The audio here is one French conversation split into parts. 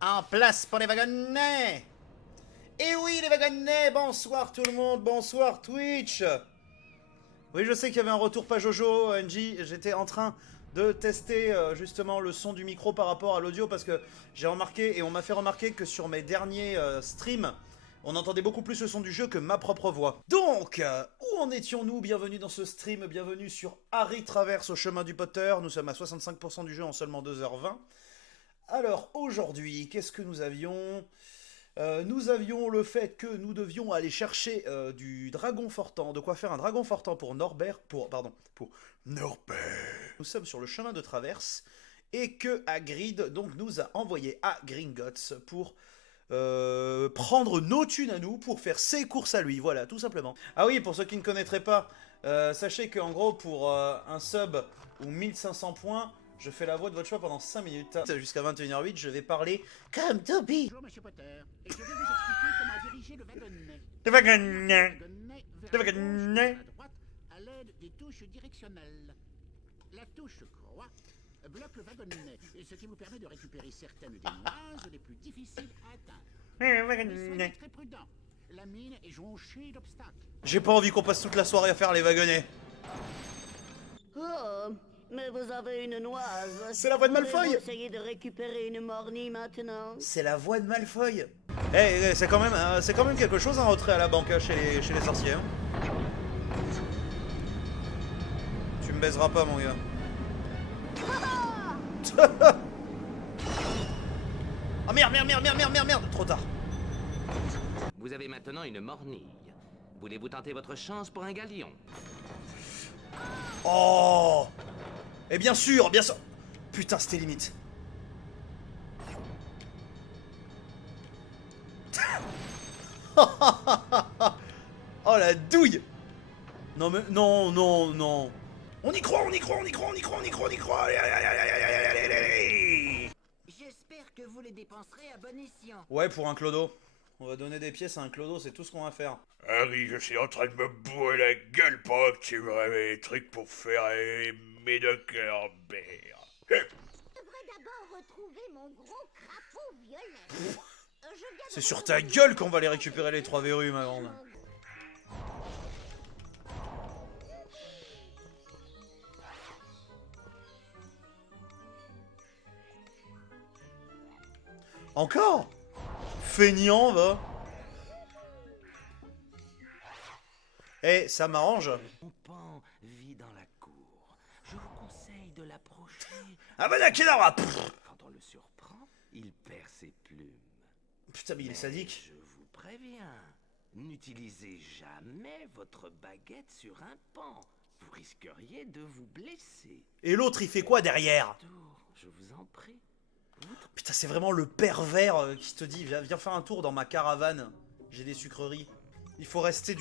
En place pour les wagonnets. Et oui, les wagonnets, bonsoir tout le monde, bonsoir Twitch. Oui, je sais qu'il y avait un retour pas Jojo, NJ. J'étais en train de tester justement le son du micro par rapport à l'audio parce que j'ai remarqué et on m'a fait remarquer que sur mes derniers streams, on entendait beaucoup plus le son du jeu que ma propre voix. Donc, où en étions-nous? Bienvenue dans ce stream, bienvenue sur Harry Traverse au chemin du Potter. Nous sommes à 65% du jeu en seulement 2h20. Alors, aujourd'hui, qu'est-ce que nous avions nous avions le fait que nous devions aller chercher du dragon fortant, de quoi faire un dragon fortant pour Norbert, pour Norbert. Nous sommes sur le chemin de traverse et que Hagrid donc nous a envoyé à Gringotts pour prendre nos thunes à nous pour faire ses courses à lui, voilà, tout simplement. Ah oui, pour ceux qui ne connaîtraient pas, sachez qu'en gros pour un sub ou 1500 points, je fais la voix de votre choix pendant 5 minutes. Jusqu'à 21h08, je vais parler comme Toby. Bonjour Monsieur Potter, et je vais vous expliquer comment diriger le wagonnet. Le wagonnet. Le Le wagonnet. à droite à l'aide des touches directionnelles. La touche croix bloque le wagonnet, ce qui vous permet de récupérer certaines des noises les plus difficiles à atteindre. Mais soyez très prudent, la mine est jonchée d'obstacles. J'ai pas envie qu'on passe toute la soirée à faire les wagonnets. Oh, mais vous avez une noise. C'est la voix de Malfoy. Voulez-vous essayer de récupérer une mornie maintenant? C'est la voix de Malfoy. C'est quand même quelque chose un retrait à la banque chez les sorciers. Hein. Tu me baiseras pas, mon gars. Oh merde, trop tard. Vous avez maintenant une mornille. Voulez-vous tenter votre chance pour un galion? Oh. Et bien sûr. Putain, c'était limite. Oh la douille. Non mais non. On y croit. Allez. J'espère que vous les dépenserez à bon escient. Ouais, pour un clodo. On va donner des pièces à un clodo, c'est tout ce qu'on va faire. Harry, je suis en train de me bourrer la gueule pendant que tu me réveilles des trucs pour faire mes Médoc Bear. Je devrais d'abord retrouver mon gros crapaud violet. C'est sur ta gueule qu'on va les récupérer les 3 verrues, ma grande. Encore? Feignant, va. Eh, ça m'arrange. Mon pan vit dans la cour. Je vous conseille de l'approcher. Ah bah d'accord. Quand on le surprend, il perd ses plumes. Putain, mais il est sadique. Je vous préviens, n'utilisez jamais votre baguette sur un pan. Vous risqueriez de vous blesser. Et l'autre, il fait quoi derrière? Tour, je vous en prie. Putain, c'est vraiment le pervers qui te dit viens faire un tour dans ma caravane. J'ai des sucreries. Il faut rester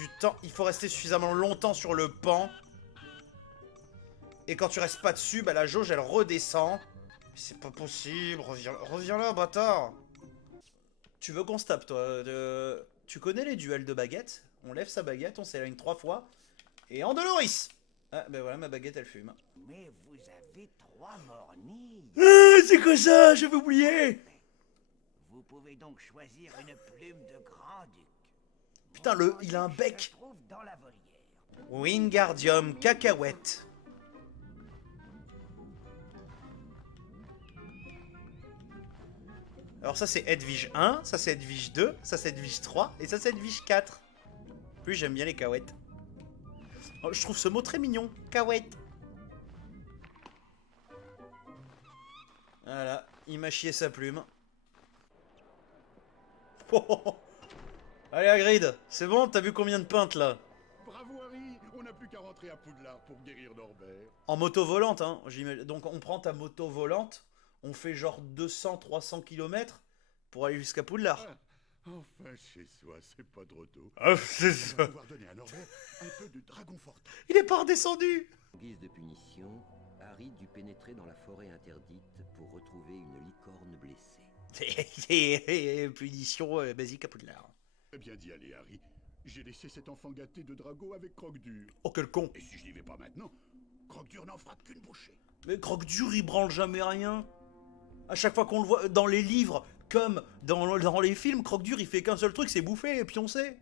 suffisamment longtemps sur le pan. Et quand tu restes pas dessus, bah la jauge elle redescend. C'est pas possible, reviens là, bâtard. Tu veux qu'on se tape, toi Tu connais les duels de baguette? On lève sa baguette, on s'éloigne 3 fois. Et Andoloris. Ah, bah voilà, ma baguette elle fume. Mais vous avez 3 mornilles. C'est quoi ça? J'avais oublié. Vous pouvez donc choisir une plume de grand-duc. Putain, il a un bec. Se trouve dans la volière. Wingardium cacahuète. Alors ça c'est Edwige 1, ça c'est Edwige 2, ça c'est Edwige 3 et ça c'est Edwige 4. Plus j'aime bien les cahuètes. Oh, je trouve ce mot très mignon, cahuète. Voilà, il m'a chié sa plume. Oh, oh, oh. Allez Hagrid, c'est bon, t'as vu combien de pintes là? Bravo Harry, on n'a plus qu'à rentrer à Poudlard pour guérir Norbert. En moto volante, hein. Donc on prend ta moto volante, on fait genre 200-300 km pour aller jusqu'à Poudlard. Ah, enfin chez soi, c'est pas trop tôt. Ah, c'est On ça. va pouvoir donner à Norbert un peu de dragon fortant. Il est pas redescendu. En guise de punition, Harry dut pénétrer dans la forêt interdite pour retrouver une licorne blessée. Punition basique à Poudlard. Eh bien dit, allez Harry, j'ai laissé cet enfant gâté de dragon avec Croque-Dur. Oh quel con. Et si je n'y vais pas maintenant, Croque-Dur n'en fera qu'une bouchée. Mais Croque-Dur il branle jamais rien. À chaque fois qu'on le voit dans les livres, comme dans les films, Croque-Dur, il fait qu'un seul truc, c'est bouffer et pioncer.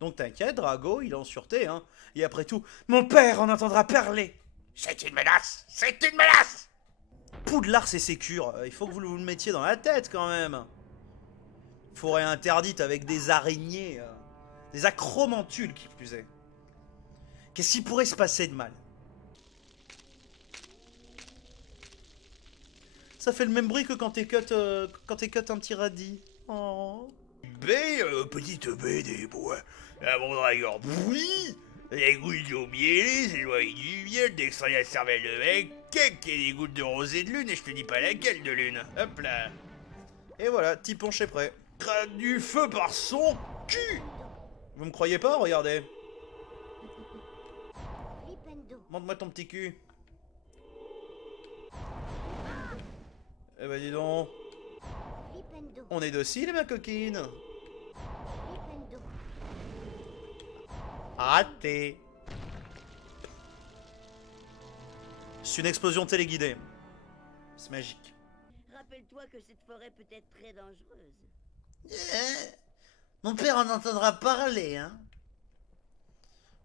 Donc t'inquiète, Drago, il est en sûreté, hein. Et après tout, mon père en entendra parler. C'est une menace! C'est une menace! Poudlard, c'est sécure. Il faut que vous le mettiez dans la tête, quand même. Forêt interdite avec des araignées. Des acromantules, qui plus est. Qu'est-ce qui pourrait se passer de mal? Ça fait le même bruit que quand t'es cut un petit radis. Oh. Petite baie des bois. À mon dragon, oui! Les gouttes d'eau mielée, c'est loin du miel, d'extrait la cervelle de mec, cake et des gouttes de rosée de lune, et je te dis pas laquelle de lune. Hop là. Et voilà, petit punch est prêt. Crâne du feu par son cul! Vous me croyez pas? Regardez. Flipendo. Montre-moi ton petit cul. Eh ben dis donc. Flipendo. On est docile, ma coquine. Flipendo. Raté. C'est une explosion téléguidée. C'est magique. Rappelle-toi que cette forêt peut être très dangereuse. Mon père en entendra parler, hein.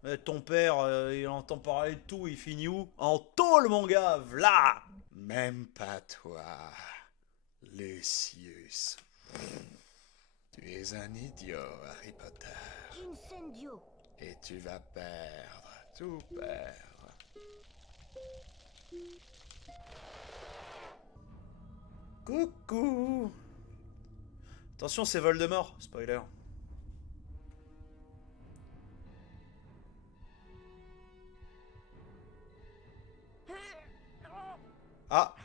Mais ton père, il entend parler de tout, il finit où? En tôle, mon gars, v'là. Même pas toi, Lucius. Tu es un idiot, Harry Potter. Incendio. Et tu vas perdre, tout perdre. Coucou. Attention, c'est Voldemort, spoiler. Ah.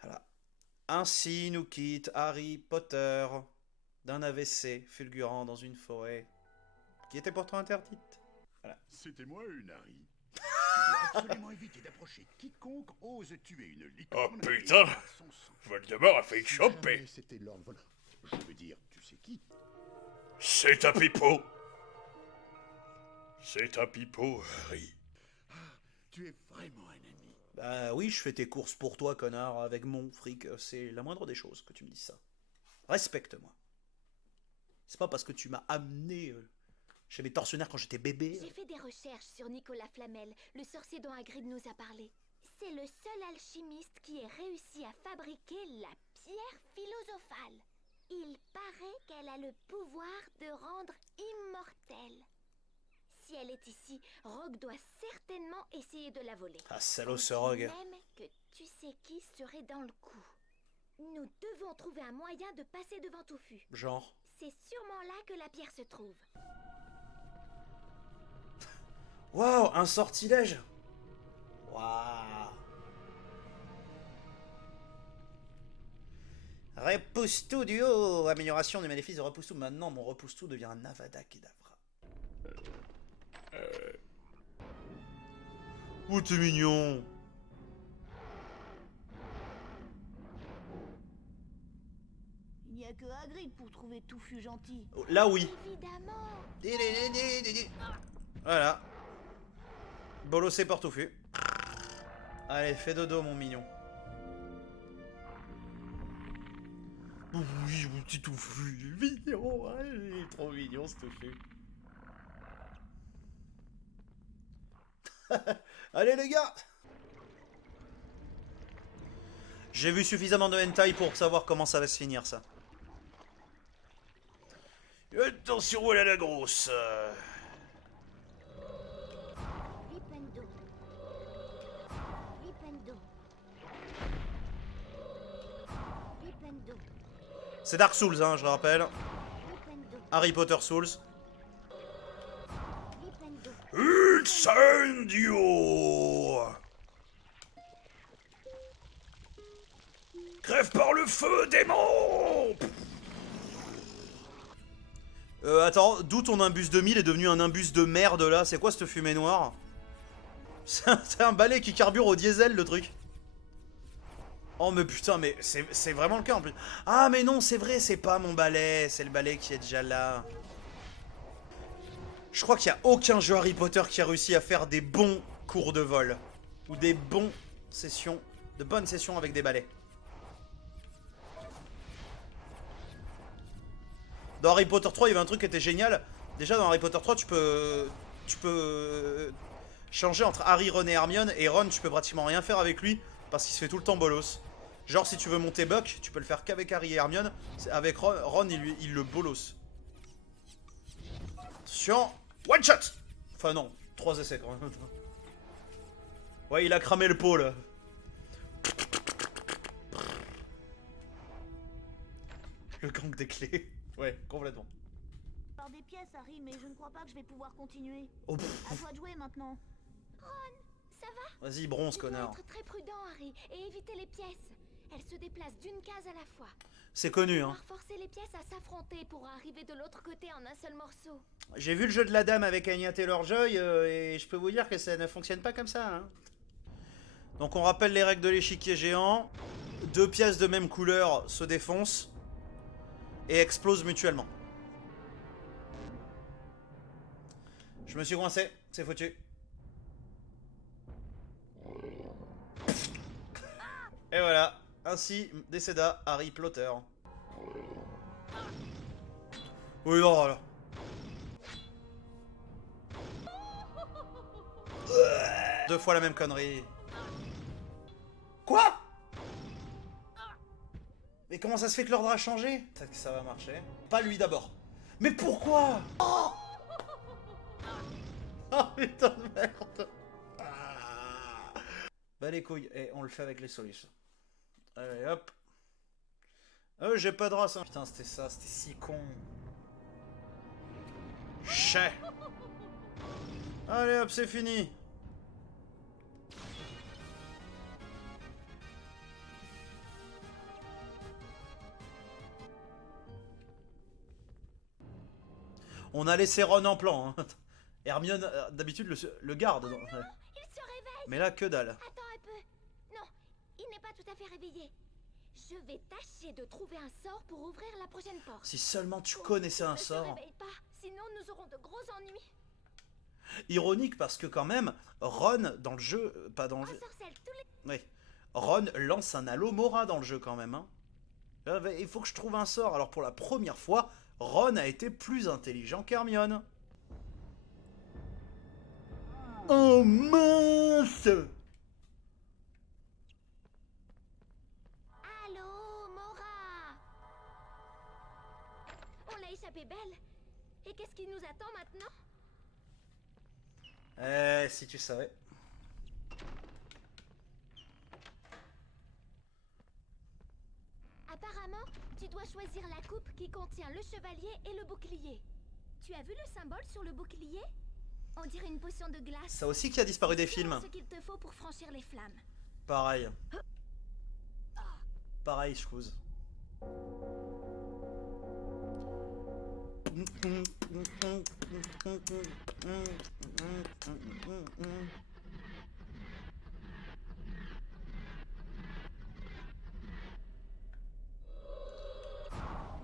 Voilà. Ainsi nous quitte Harry Potter d'un AVC fulgurant dans une forêt qui était pourtant interdite. Voilà. C'était moi, une Harry. Tu dois absolument éviter d'approcher quiconque ose tuer une licorne. Oh, putain. et boire son sang. Voldemort a failli te Si choper. jamais c'était Lord Voldemort. Je veux dire, tu sais qui? C'est un pipeau. C'est un pipeau, Harry. Tu es vraiment un ami. Bah oui, je fais tes courses pour toi, connard, avec mon fric. C'est la moindre des choses que tu me dises ça. Respecte-moi. C'est pas parce que tu m'as amené chez mes tortionnaires quand j'étais bébé. J'ai fait des recherches sur Nicolas Flamel, le sorcier dont Hagrid nous a parlé. C'est le seul alchimiste qui ait réussi à fabriquer la pierre philosophale. Il paraît qu'elle a le pouvoir de rendre immortelle. Si elle est ici, Rogue doit certainement essayer de la voler. Ah, salaud ce Rogue. Même que tu sais qui serait dans le coup. Nous devons trouver un moyen de passer devant Touffu. Genre. C'est sûrement là que la pierre se trouve. Waouh, un sortilège. Waouh. Repousse-tout du haut. Amélioration du maléfice de repousse-tout. Maintenant, mon repousse-tout devient un Avada Kedavra. Oh, t'es mignon. Il n'y a que Hagrid pour trouver Touffu gentil. Oh, là, oui. Évidemment. Voilà. Bolossé par Touffu. Allez, fais dodo, mon mignon. Oui, mon petit Touffu, il est mignon. Hein, il est trop mignon, ce Touffu. Allez, les gars. J'ai vu suffisamment de hentai pour savoir comment ça va se finir, ça. Attention, voilà la grosse. Flipendo. Flipendo. Flipendo. C'est Dark Souls, hein, je le rappelle. Flipendo. Harry Potter Souls. Flipendo. Incendio. Crève par le feu, démon. Attends, d'où ton imbus 2000 est devenu un imbus de merde, là? C'est quoi cette fumée noire? C'est un balai qui carbure au diesel, le truc. Oh, mais putain, mais c'est vraiment le cas, en plus. Ah, mais non, c'est vrai, c'est pas mon balai. C'est le balai qui est déjà là. Je crois qu'il n'y a aucun jeu Harry Potter qui a réussi à faire des bons cours de vol. Ou des bonnes sessions avec des balais. Dans Harry Potter 3, il y avait un truc qui était génial. Déjà, dans Harry Potter 3, tu peux changer entre Harry, Ron et Hermione. Et Ron, tu peux pratiquement rien faire avec lui parce qu'il se fait tout le temps bolos. Genre, si tu veux monter Buck, tu peux le faire qu'avec Harry et Hermione. Avec Ron, il le bolos. Attention, one shot. Enfin non, 3 essais quand même. Ouais, il a cramé le pot là. Le gang des clés. Ouais, complètement. Par des pièces, Harry, mais je ne crois pas que je vais pouvoir continuer. Oh, À toi de jouer maintenant. Ron, ça va? vas-y, bronze, Tu dois connard. être très prudent, Harry, et éviter les pièces. Elles se déplacent d'une case à la fois. C'est connu, hein. Devoir forcer les pièces à s'affronter pour arriver de l'autre côté en un seul morceau. J'ai vu le jeu de la dame avec Anya Taylor-Joy et je peux vous dire que ça ne fonctionne pas comme ça, hein. Donc on rappelle les règles de l'échiquier géant. 2 pièces de même couleur se défoncent et explosent mutuellement. Je me suis coincé, c'est foutu. Et voilà, ainsi décéda Harry Potter. Oui, non, voilà. Deux fois la même connerie. Quoi? Mais comment ça se fait que l'ordre a changé? Peut-être que ça va marcher. Pas lui d'abord. Mais pourquoi? Oh, oh putain de merde. Ah. Bah les couilles, et on le fait avec les solutions. Allez hop. J'ai pas de race. Hein. Putain, c'était ça, c'était si con. Chais. Allez hop, c'est fini. On a laissé Ron en plan. Hein. Hermione, d'habitude, le garde. Oh non, il se réveille. Mais là, que dalle. Attends un peu. Non, il n'est pas tout à fait réveillé. Je vais tâcher de trouver un sort pour ouvrir la prochaine porte. Si seulement tu Oh, connaissais un ne se sort. réveille pas, sinon nous aurons de gros ennuis. Ironique parce que quand même, Ron, dans le jeu... Pas dans le jeu... Ensorcelle tous les... Oui. Ron lance un Alomora dans le jeu quand même. Hein. Il faut que je trouve un sort. Alors pour la première fois, Ron a été plus intelligent qu'Hermione. Oh mince! Allô, Mora. On l'a échappé belle. Et qu'est-ce qui nous attend maintenant? Si tu savais. Apparemment, tu dois choisir la coupe qui contient le chevalier et le bouclier. Tu as vu le symbole sur le bouclier? On dirait une potion de glace. Ça aussi qui a disparu des films. Ce qu'il te faut pour franchir les flammes. Pareil. Pareil, je cause.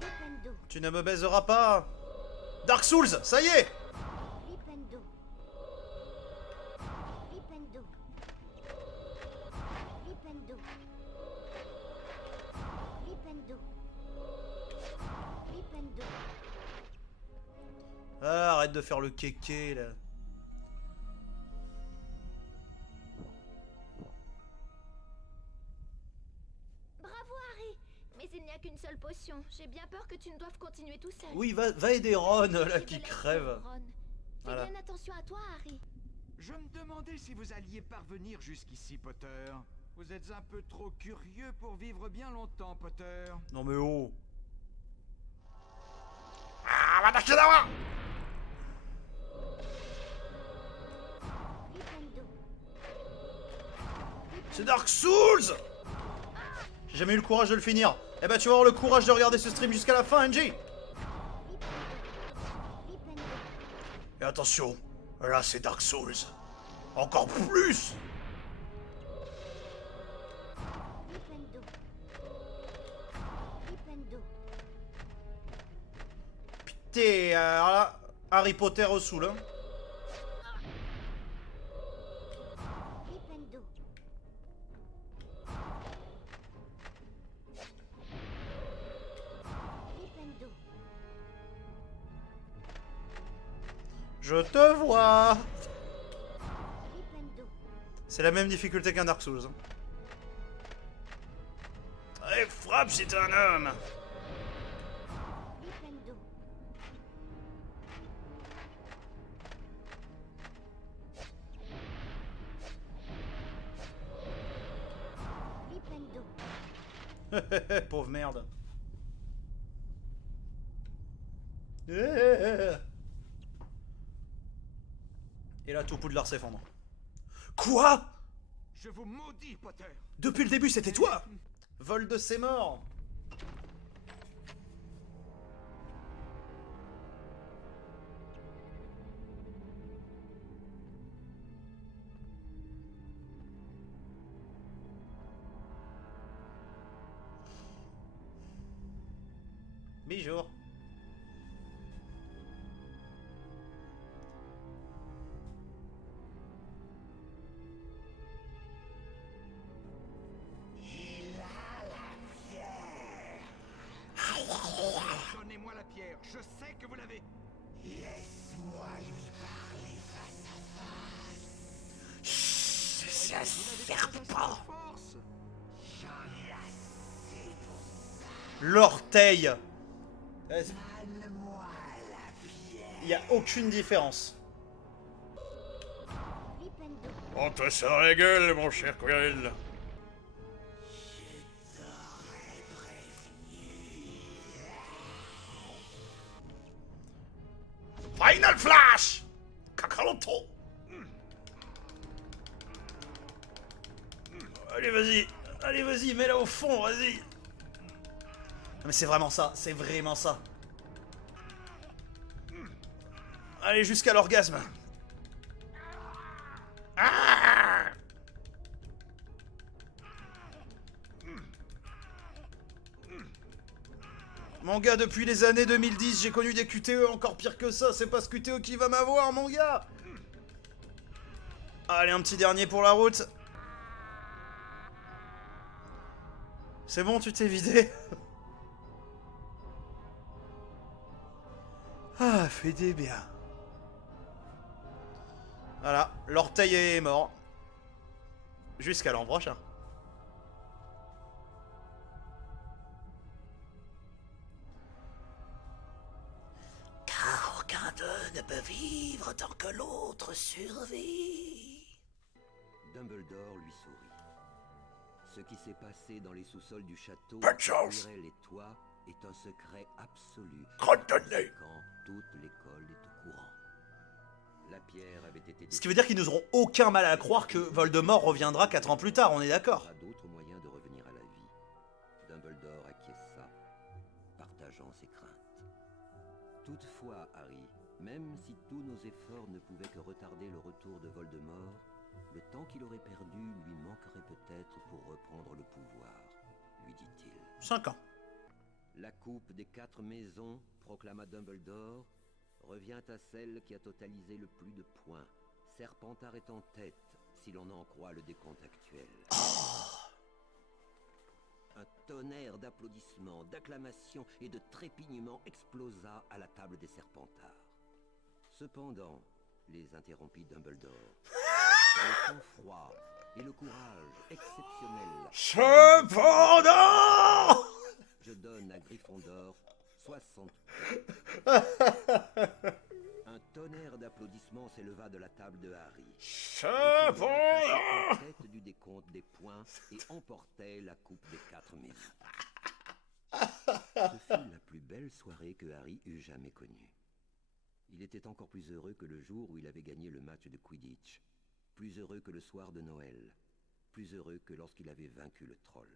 Flipendo, Tu ne me baiseras pas. Dark Souls, ça y est. Flipendo. Flipendo. Flipendo. Flipendo. Flipendo. Ah, arrête de faire le kéké là. Bravo, Harry. Mais il n'y a qu'une seule potion. J'ai bien peur que tu ne doives continuer tout seul. Oui, va aider Ron là Je te qui laisse, crève. Ron. Fais Voilà. bien attention à toi, Harry. Je me demandais si vous alliez parvenir jusqu'ici, Potter. Vous êtes un peu trop curieux pour vivre bien longtemps, Potter. Non mais oh. Ah, va t'acheter d'avoir. Flipendo. C'est Dark Souls. J'ai jamais eu le courage de le finir. Eh ben tu vas avoir le courage de regarder ce stream jusqu'à la fin, NJ. Flipendo. Et attention, là c'est Dark Souls. Encore plus. Flipendo. Flipendo. Putain, alors là, Harry Potter au soul. Hein. Flipendo. Je te vois. Ripendo. C'est la même difficulté qu'un Dark Souls. Allez, frappe, c'est un homme. Ripendo. Ripendo. Pauvre merde. Et là, tout Poudlard s'effondre. Quoi? Je vous maudis, Potter. Depuis le début, c'était toi? Vol de ses morts. Bijou. Donnez-moi la pierre, je sais que vous l'avez. Ça sert Vous pas. avez force. L'orteil. Il y a aucune différence. Ripendo. On te sort la gueule, mon cher Quirrell. Final Flash! Kakaroto! Allez, vas-y! Allez, vas-y, mets-la au fond, vas-y! Mais c'est vraiment ça, c'est vraiment ça. Allez, jusqu'à l'orgasme. Ah! Mon gars, depuis les années 2010, j'ai connu des QTE encore pire que ça. C'est pas ce QTE qui va m'avoir, mon gars. Allez, un petit dernier pour la route. C'est bon, tu t'es vidé. Ah, fait des bien. Voilà, l'orteil est mort. Jusqu'à l'an prochain. Car aucun d'eux ne peut vivre tant que l'autre survit. Dumbledore lui sourit. Ce qui s'est passé dans les sous-sols du château, Pas de chance. Quirrell et toi, est un secret absolu. Crotte de nez. Quand toute l'école est au courant. La pierre avait été... Ce qui veut dire qu'ils n'auront aucun mal à croire que Voldemort reviendra 4 ans plus tard, on est d'accord. Pas d'autre moyen de revenir à la vie. Dumbledore acquiesça, partageant ses craintes. Toutefois, Harry, même si tous nos efforts ne pouvaient que retarder le retour de Voldemort, le temps qu'il aurait perdu lui manquerait peut-être pour reprendre le pouvoir, lui dit-il. 5 ans. La coupe des 4 maisons, proclama Dumbledore, revient à celle qui a totalisé le plus de points. Serpentard est en tête, si l'on en croit le décompte actuel. Un tonnerre d'applaudissements, d'acclamations et de trépignements explosa à la table des Serpentards. Cependant, les interrompit Dumbledore. Le sang-froid et le courage exceptionnel. Cependant! Je donne à Gryffondor 60 Un tonnerre d'applaudissements s'éleva de la table de Harry. Cependant! En tête du décompte des points et emportait la coupe des 4 maisons. Ce fut la plus belle soirée que Harry eût jamais connue. Il était encore plus heureux que le jour où il avait gagné le match de Quidditch, plus heureux que le soir de Noël, plus heureux que lorsqu'il avait vaincu le troll.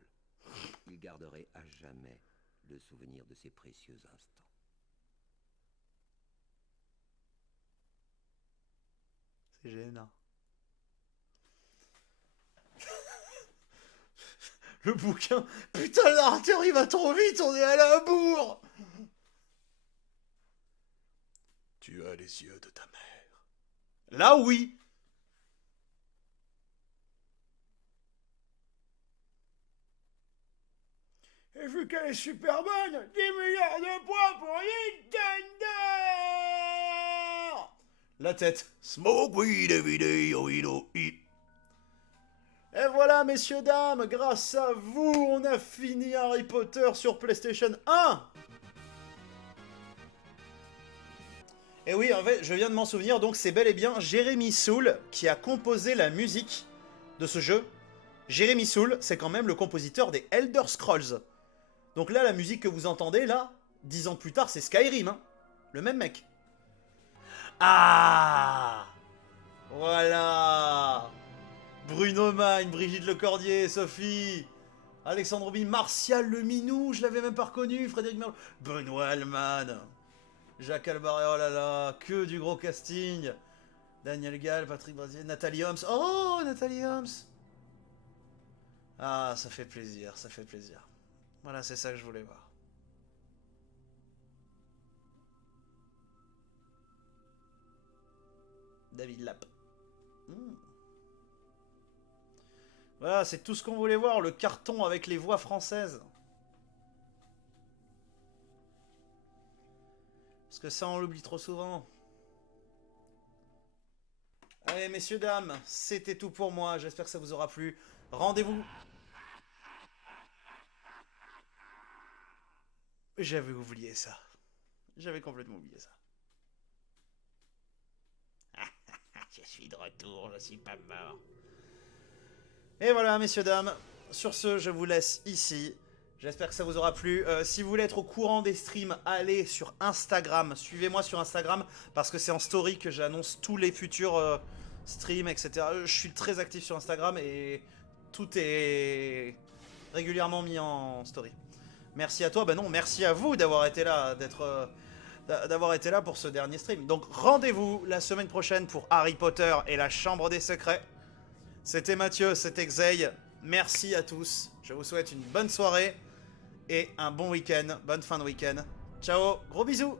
Il garderait à jamais le souvenir de ces précieux instants. C'est gênant. Le bouquin. Putain, le narrateur, il va trop vite, on est à la bourre. Tu as les yeux de ta mère. Là, oui. Et vu qu'elle est super bonne, 10 milliards de points pour Nintendo! La tête. Smoke weed every day, oh, we don't eat. Et voilà, messieurs, dames, grâce à vous, on a fini Harry Potter sur PlayStation 1. Et oui, en fait, je viens de m'en souvenir, donc c'est bel et bien Jérémy Soule qui a composé la musique de ce jeu. Jérémy Soule, c'est quand même le compositeur des Elder Scrolls. Donc là, la musique que vous entendez, là, 10 ans plus tard, c'est Skyrim, hein. Le même mec. Ah, voilà. Bruno Magne, Brigitte Lecordier, Sophie, Alexandre Roby, Martial Le Minou, je l'avais même pas reconnu, Frédéric Merlot, Benoît Alman, Jacques Albaré, oh là là, que du gros casting. Daniel Gall, Patrick Brasier, Nathalie Holmes, oh Nathalie Holmes. Ah, ça fait plaisir, ça fait plaisir. Voilà, c'est ça que je voulais voir. David Lapp. Voilà, c'est tout ce qu'on voulait voir, le carton avec les voix françaises. Parce que ça, on l'oublie trop souvent. Allez, messieurs, dames, c'était tout pour moi. J'espère que ça vous aura plu. Rendez-vous. J'avais oublié ça. J'avais complètement oublié ça. Je suis de retour, je suis pas mort. Et voilà, messieurs, dames. Sur ce, je vous laisse ici. J'espère que ça vous aura plu. Si vous voulez être au courant des streams, allez sur Instagram. Suivez-moi sur Instagram parce que c'est en story que j'annonce tous les futurs streams, etc. Je suis très actif sur Instagram et tout est régulièrement mis en story. Merci à toi. Ben non, merci à vous d'avoir été là, d'avoir été là pour ce dernier stream. Donc rendez-vous la semaine prochaine pour Harry Potter et la Chambre des Secrets. C'était Mathieu, c'était Xey. Merci à tous. Je vous souhaite une bonne soirée et un bon week-end. Bonne fin de week-end. Ciao, gros bisous.